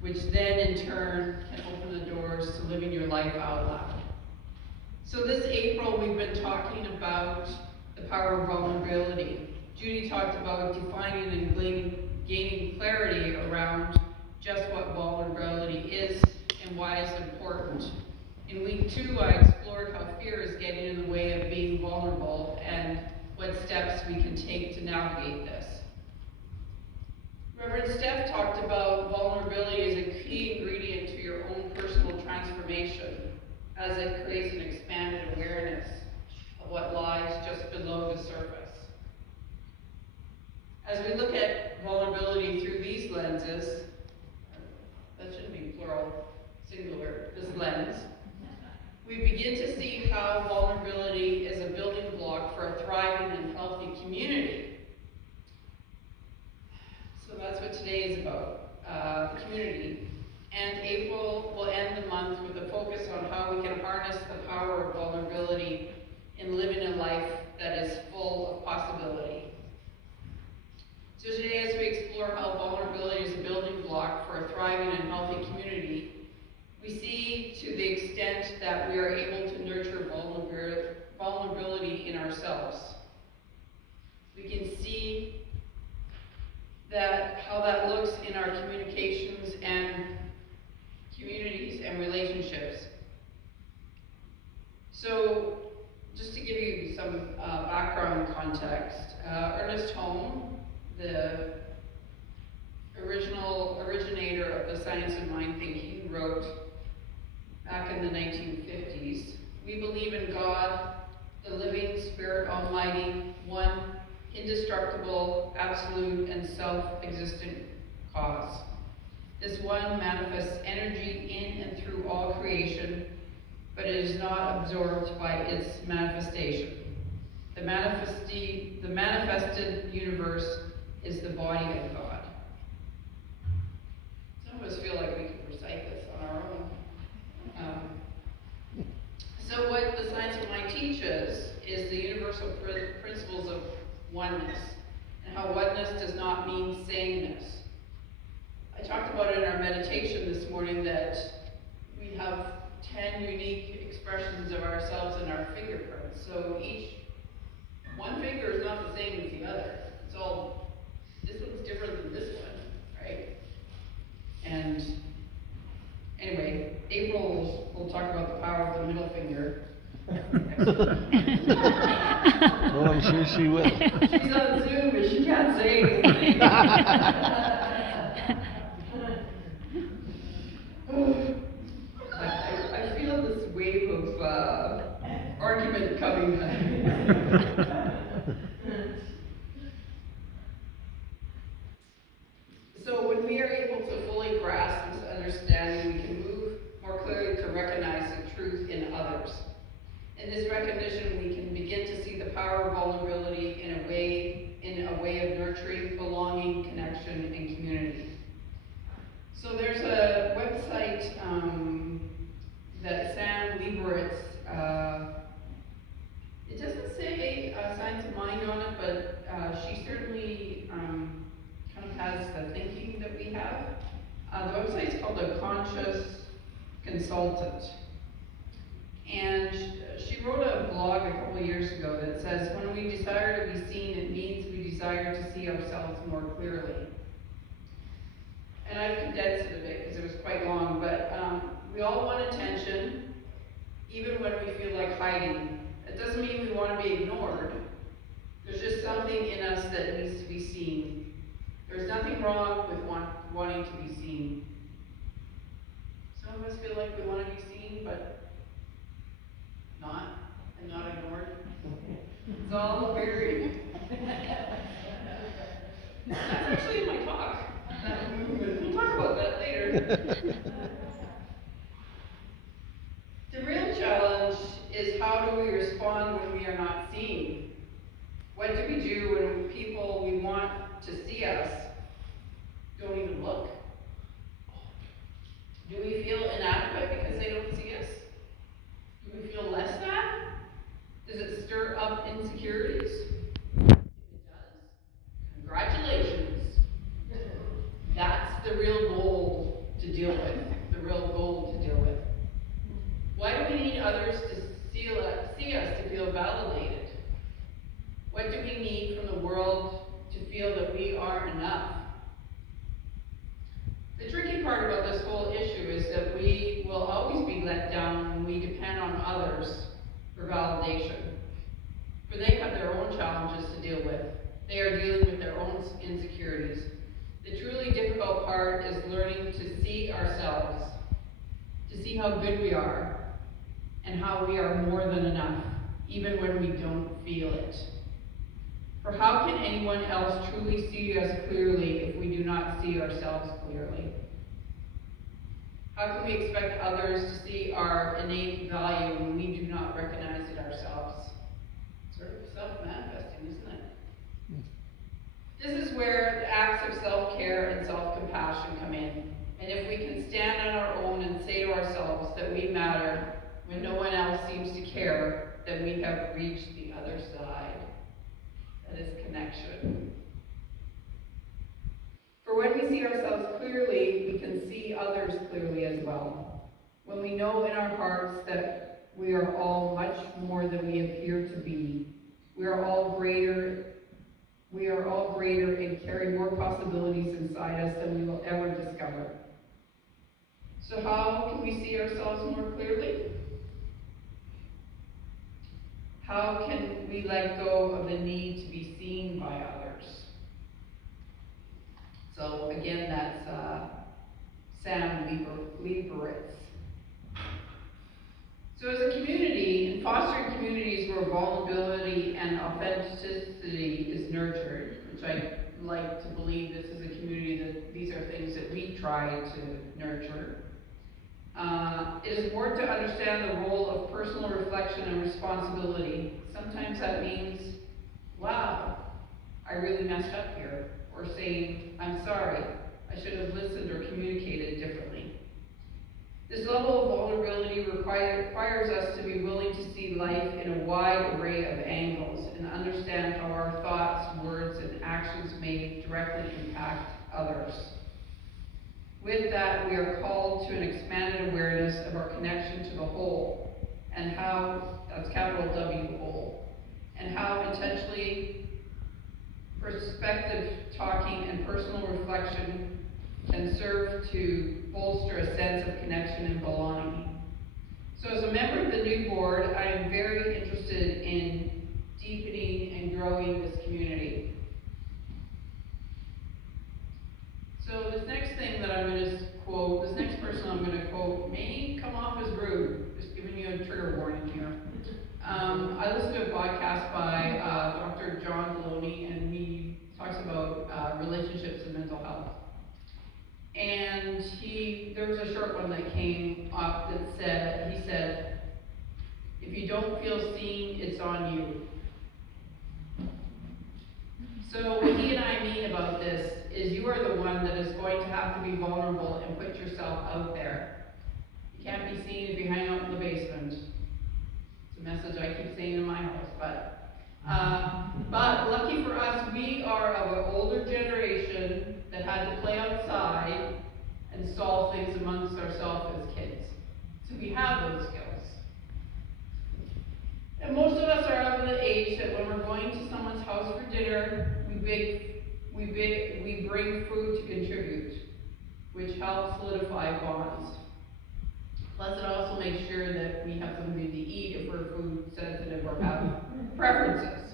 which then in turn can open the doors to living your life out loud. So this April, we've been talking about the power of vulnerability. Judy talked about defining and gaining clarity around just what vulnerability is and why it's important. In week 2, I explored how fear is getting in the way of being vulnerable and what steps we can take to navigate this. Reverend Steph talked about vulnerability as a key ingredient to your own personal transformation, as it creates an expanded awareness of what lies just below the surface. As we look at vulnerability through these lenses, that shouldn't be plural, singular, this lens, we begin to see how vulnerability is a building block for a thriving and healthy community. So that's what today is about, the community. And April will end the month with a focus on how we can harness the power of vulnerability in living a life that is full of possibility. So today, as we explore how vulnerability is a building block for a thriving and healthy community, we see to the extent that we are able to nurture vulnerability in ourselves. We can see that how that looks in our communications and communities and relationships. So, just to give you some background context, Ernest Holm, the originator of the science of mind thinking, wrote back in the 1950s, "We believe in God, the living Spirit Almighty, one indestructible, absolute, and self-existent cause. This one manifests energy in and through all creation, but it is not absorbed by its manifestation. The manifested universe is the body of God." Some of us feel like we could recite this on our own. So what the science of mind teaches is the universal principles of oneness, and how oneness does not mean sameness. I talked about in our meditation this morning that we have 10 unique expressions of ourselves in our fingerprints. So one finger is not the same as the other. It's all, this one's different than this one, right? And anyway, April will talk about the power of the middle finger. Oh, I'm sure she will. She's on Zoom and she can't say anything. I feel this wave of argument coming. So when we are able to fully grasp this understanding, we can move more clearly to recognize the truth in others. In this recognition, we can begin to see the power of vulnerability in a way of nurturing, belonging, connection, and community. So there's a website that Sam Lieberitz, it doesn't say Science of Mind on it, but she certainly kind of has the thinking that we have. The website's called The Conscious Consultant. And she wrote a blog a couple years ago that says, when we desire to be seen, it means we desire to see ourselves more clearly. And I've condensed it a bit because it was quite long, but we all want attention, even when we feel like hiding. It doesn't mean we want to be ignored. There's just something in us that needs to be seen. There's nothing wrong with wanting to be seen. Some of us feel like we want to be seen, but not ignored. It's all very. That's actually in my talk. We'll talk about that later. The real challenge is, how do we respond when we are not seen? What do we do when people we want to see us don't even look? Do we feel inadequate because they don't see us? Do we feel less than? Does it stir up insecurities? If it does, congratulations. That's the real goal to to deal with, the real goal to deal with. Why do we need others to see us to feel validated? What do we need from the world to feel that we are enough? The tricky part about this whole issue is that we will always be let down when we depend on others for validation. For they have their own challenges to deal with. They are dealing with their own insecurities. The truly difficult part is learning to see ourselves, to see how good we are, and how we are more than enough, even when we don't feel it. For how can anyone else truly see us clearly if we do not see ourselves clearly? How can we expect others to see our innate value when we do not recognize it ourselves? Sort of self-manifesting, isn't it? This is where the acts of self-care and self-compassion come in. And if we can stand on our own and say to ourselves that we matter when no one else seems to care, then we have reached the other side. That is connection. For when we see ourselves clearly, we can see others clearly as well. When we know in our hearts that we are all much more than we appear to be, we are all greater and carry more possibilities inside us than we will ever discover. So how can we see ourselves more clearly? How can we let go of the need to be seen by others? So again, that's Sam Lieberitz. So as a community, in fostering communities where vulnerability and authenticity is nurtured, which I like to believe this is a community that these are things that we try to nurture, it is important to understand the role of personal reflection and responsibility. Sometimes that means, wow, I really messed up here, or saying, I'm sorry, I should have listened or communicated differently. This level of vulnerability requires us to be willing to see life in a wide array of angles and understand how our thoughts, words, and actions may directly impact others. With that, we are called to an expanded awareness of our connection to the whole, and how, that's capital W, whole, and how intentionally perspective talking and personal reflection can serve to bolster a sense of connection and belonging. So as a member of the new board, I am very interested in deepening and growing this community. So this next thing that I'm going to quote, this next person I'm going to quote may come off as rude, just giving you a trigger warning here. I listened to a podcast by Dr. John Deloney, and he talks about relationships and mental health. And there was a short one that came up that he said, if you don't feel seen, it's on you. So what he and I mean about this is you are the one that is going to have to be vulnerable and put yourself out there. You can't be seen if you hang out in the basement. It's a message I keep saying in my house, but lucky for us, we are of an older generation that had to play outside and solve things amongst ourselves as kids. So we have those skills. And most of us are of the age that when we're going to someone's house for dinner, we bring food to contribute, which helps solidify bonds. Plus, it also makes sure that we have something to eat if we're food sensitive or have preferences.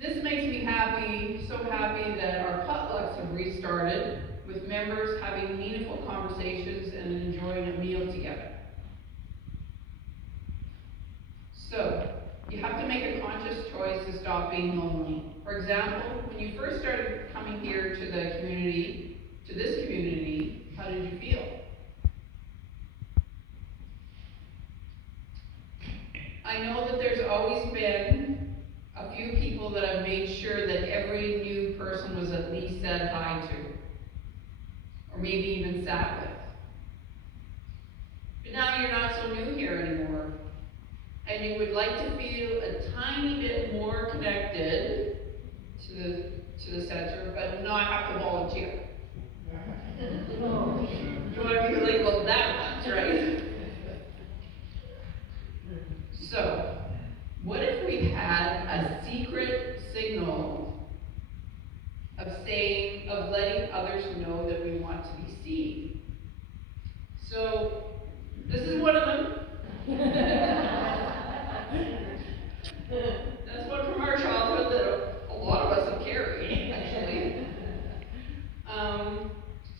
This makes me happy, so happy that our potlucks have restarted, with members having meaningful conversations and enjoying a meal together. So, you have to make a conscious choice to stop being lonely. For example, when you first started coming here to this community, how did you feel? I know that there's always been a few people that have made sure that every new person was at least said hi to, or maybe even sat with. But now you're not so new here anymore, and you would like to feel a tiny bit more connected to the center, but not have to volunteer. So, this is one of them. That's one from our childhood that a lot of us have carried, actually.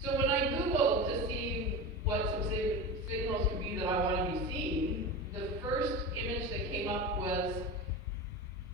So when I Googled to see what some signals could be that I want to be seen, the first image that came up was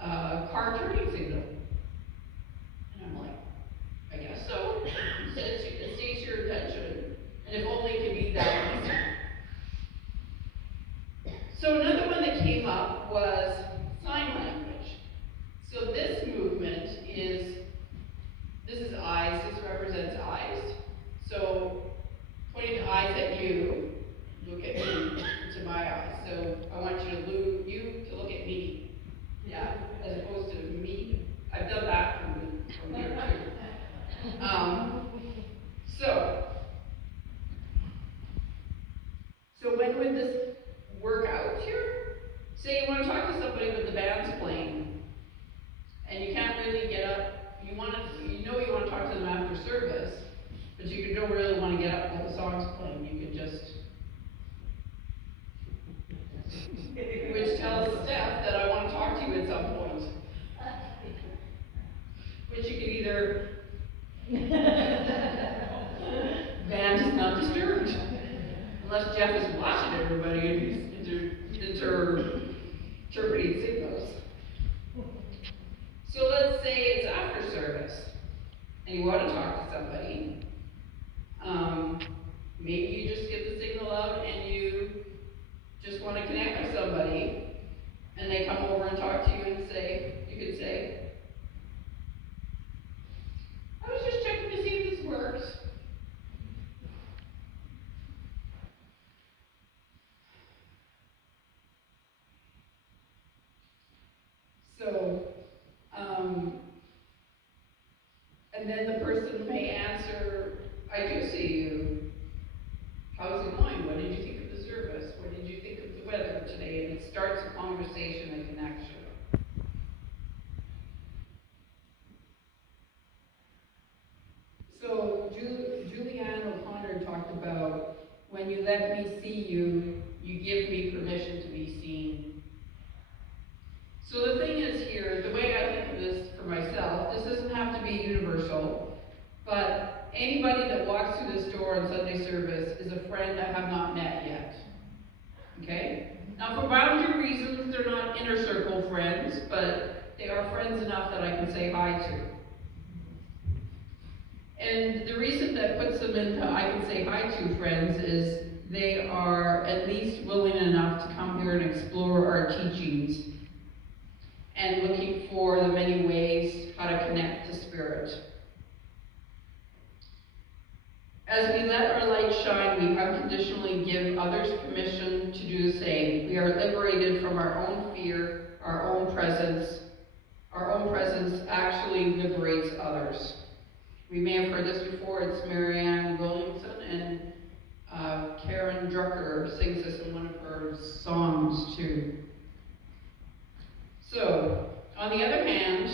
a car turning signal. And I'm like, I guess so. It states your attention. And if only it could be that easy. So another one that came up was sign language. So this movement this is eyes, this represents eyes. So pointing the eyes at you, look at me, to my eyes. So I want you to look at me. Yeah, as opposed to me. I've done that from here too. So when would this work out here? Say you want to talk to somebody but the band's playing, and you can't really get up. You want to talk to them after service, but you don't really want to get up while the song's playing. You could just, which tells Steph that I want to talk to you at some point. Which you could either band is not disturbed, unless Jeff is watching everybody and he's interpreting signals. So let's say it's after service, and you want to talk to somebody. Maybe you just get the signal out and you just want to connect with somebody, and they come over and talk to you and you could say, I was just checking to see if this works. So, and then the person may answer, I do see you. How's it going? What did you think of the service? What did you think of the weather today? And it starts a conversation and connection. So Julianne O'Connor talked about, when you let me see you, you give me permission to be seen. So the thing is here, the way I think of this for myself, this doesn't have to be universal, but anybody that walks through this door on Sunday service is a friend I have not met yet. Okay? Now for boundary reasons, they're not inner circle friends, but they are friends enough that I can say hi to. And the reason that puts them into I can say hi to friends is they are at least willing enough to come here and explore our teachings and looking for the many ways how to connect to Spirit. As we let our light shine, we unconditionally give others permission to do the same. We are liberated from our own fear, our own presence. Our own presence actually liberates others. We may have heard this before. It's Marianne Williamson, and Karen Drucker sings this in one of her songs too. So, on the other hand,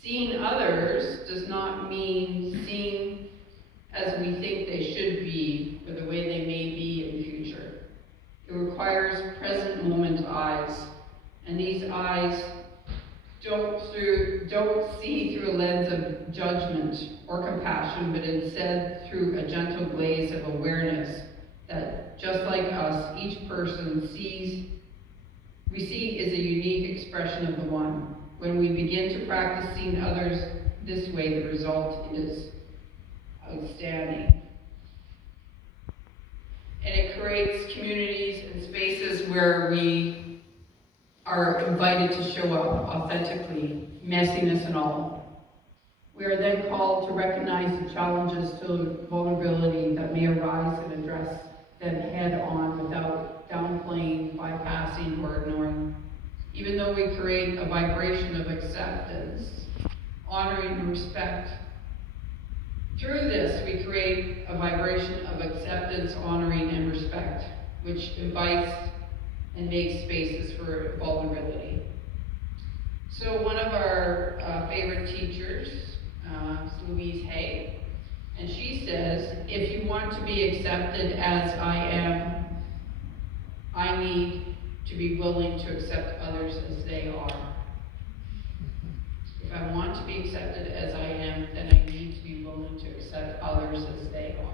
seeing others does not mean seeing as we think they should be or the way they may be in the future. It requires present moment eyes, and these eyes don't see through a lens of judgment or compassion, but instead through a gentle glaze of awareness that, just like us, each person we see is a unique expression of the One. When we begin to practice seeing others this way, the result is outstanding. And it creates communities and spaces where we are invited to show up authentically, messiness and all. We are then called to recognize the challenges to vulnerability that may arise and address them head on without downplaying, bypassing, or ignoring. Even though we create a vibration of acceptance, honoring, and respect. Through this, we create a vibration of acceptance, honoring, and respect, which invites and makes spaces for vulnerability. So one of our favorite teachers is Louise Hay, and she says, if you want to be accepted as I am, I need to be willing to accept others as they are. If I want to be accepted as I am, then I need to be willing to accept others as they are.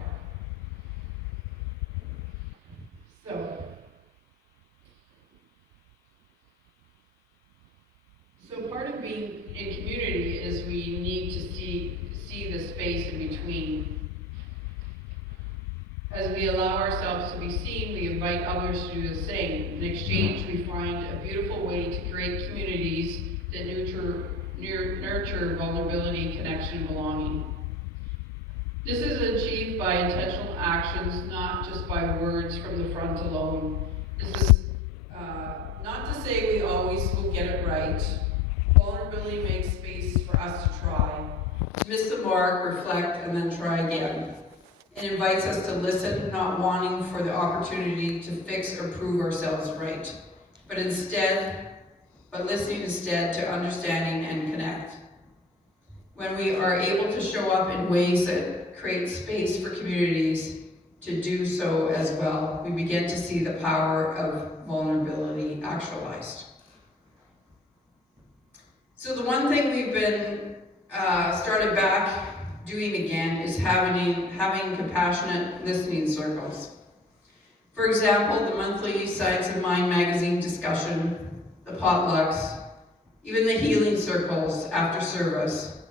So part of being in community is we need to see the space in between. As we allow ourselves to be seen, we invite others to do the same. In exchange, we find a beautiful way to create communities that nurture vulnerability, connection, and belonging. This is achieved by intentional actions, not just by words from the front alone. This is not to say we always will get it right. Vulnerability makes space for us to try, to miss the mark, reflect, and then try again. It invites us to listen, not wanting for the opportunity to fix or prove ourselves right, but listening instead to understanding and connect. When we are able to show up in ways that create space for communities to do so as well, we begin to see the power of vulnerability actualized. So the one thing we've been started back doing again is having compassionate listening circles. For example, the monthly Science of Mind magazine discussion, the potlucks, even the healing circles after service,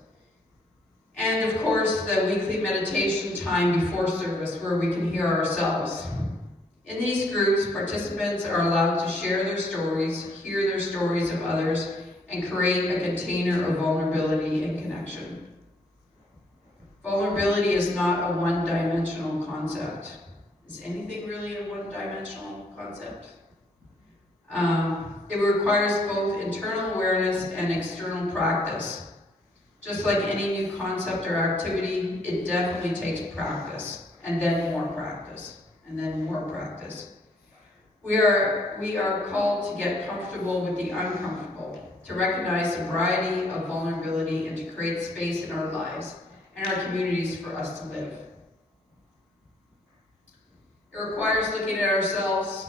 and of course the weekly meditation time before service where we can hear ourselves. In these groups, participants are allowed to share their stories, hear their stories of others, and create a container of vulnerability and connection. Vulnerability is not a one-dimensional concept. Is anything really a one-dimensional concept? It requires both internal awareness and external practice. Just like any new concept or activity, it definitely takes practice, and then more practice, and then more practice. We are called to get comfortable with the uncomfortable, to recognize the variety of vulnerability, and to create space in our lives and our communities for us to live. It requires looking at ourselves,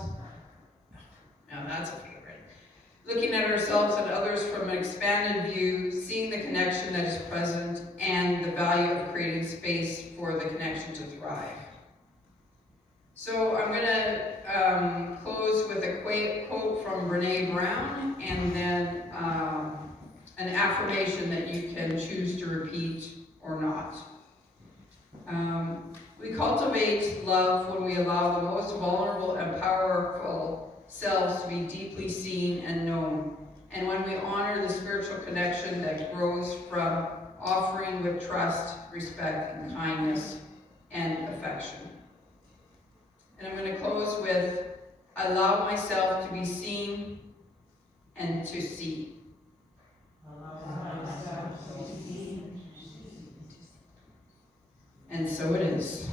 now that's a favorite, looking at ourselves and others from an expanded view, seeing the connection that is present, and the value of creating space for the connection to thrive. So I'm going to close with a quote from Brené Brown, and then an affirmation that you can choose to repeat or not. We cultivate love when we allow the most vulnerable and powerful selves to be deeply seen and known, and when we honor the spiritual connection that grows from offering with trust, respect, and kindness and affection. And I'm going to close with, allow myself to be seen and to see. And so it is.